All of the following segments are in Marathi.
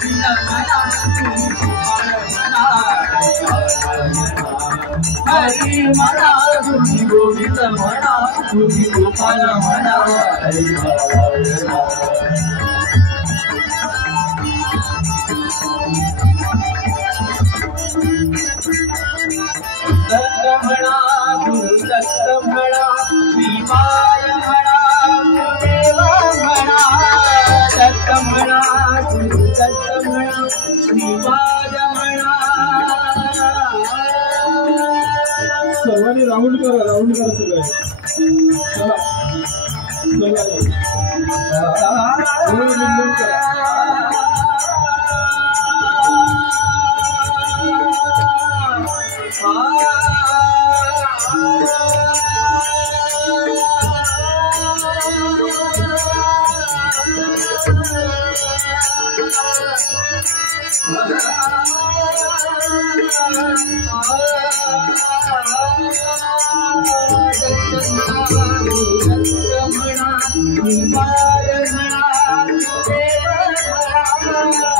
गोविंद म्हणा तुम्ही गोपाल म्हणा हरी म्हणा तुम्ही गोविंद म्हणा तुम्ही गोपाल म्हणा हरी दत्त म्हणा गुरु दत्त म्हणा श्रीपाद म्हणा गुरुदेव म्हणा दत्त म्हणा गुरु दत्त म्हणा श्रीपाद म्हणा सर्वांनी राऊंड करा सगळे चला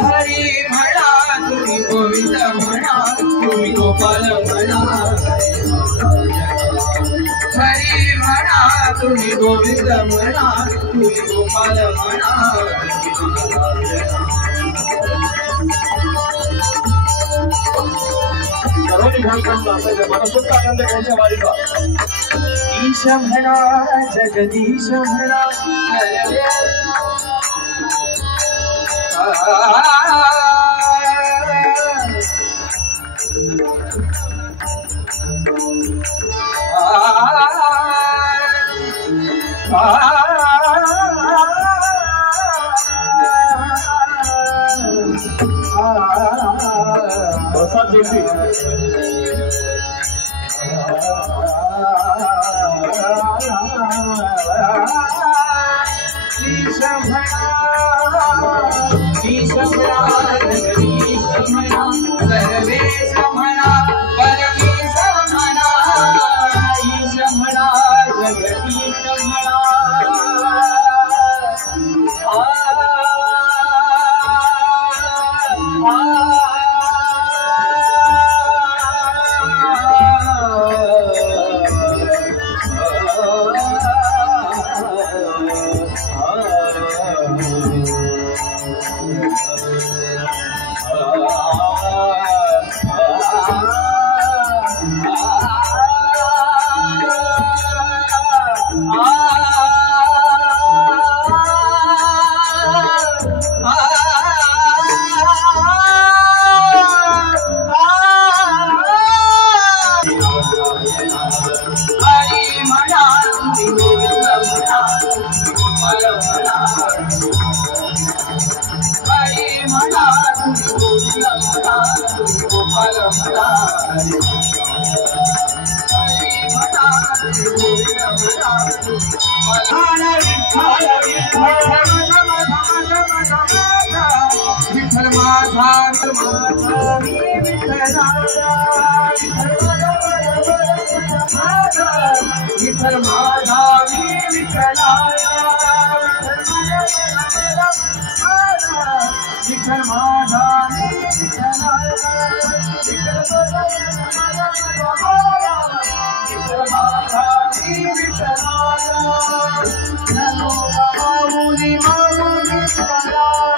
हरी म्हणा तुम्ही गोविंद म्हणा तुम्ही गोपाल म्हणा हरी म्हणा तुम्ही गोविंद म्हणा तुम्ही गोपाल म्हणा ईश म्हणा जगदीश म्हणा प्रसाद जोशी ईश म्हणा जगदीश म्हणा सर्वेश म्हणा परमेश म्हणा ईश म्हणा जगदीश म्हणा Namo Namo Namo Namo